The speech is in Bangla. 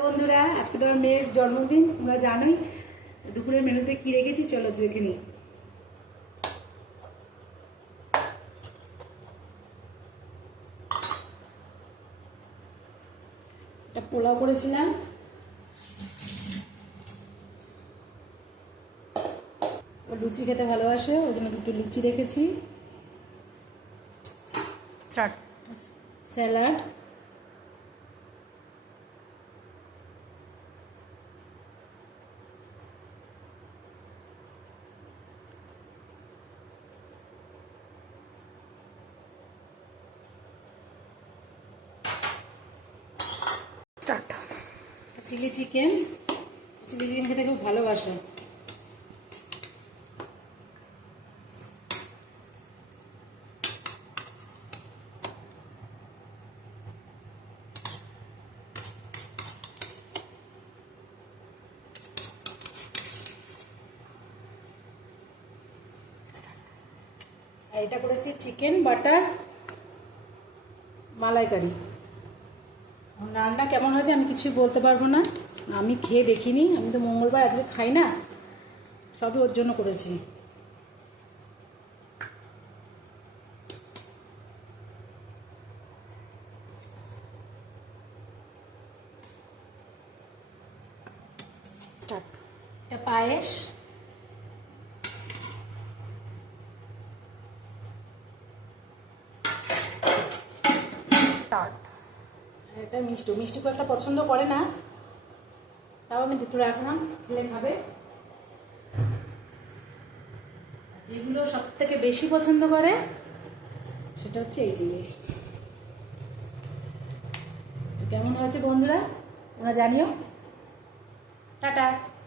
বন্ধুরা, আজকে তোমার মেয়ের জন্মদিন, তোমরা জানোই। দুপুরের মেনুতে কি রেখেছি চলো দেখে নিই। একটা পোলাও করেছিলাম, ও লুচি খেতে ভালোবাসে, ওই জন্য দুটো লুচি রেখেছি, salad, chilli chicken. Chilli chicken খেতে খুব ভালোবাসে। আর এটা করেছি চিকেন বাটার মালাইকারি। রান্না কেমন হয়েছে আমি কিছুই বলতে পারবো না, আমি খেয়ে দেখিনি, আমি তো মঙ্গলবার আজকে খাই না, সবই ওর জন্য করেছি। এটা পায়েস, এটা মিষ্টি। মিষ্টি খুব একটা পছন্দ করে না, তাও আমি দুটো রাখলাম, খেলে খাবে। যেগুলো সব থেকে বেশি পছন্দ করে সেটা হচ্ছে এই জিনিস। কেমন হয়েছে বন্ধুরা তোমরা জানিও। টাটা।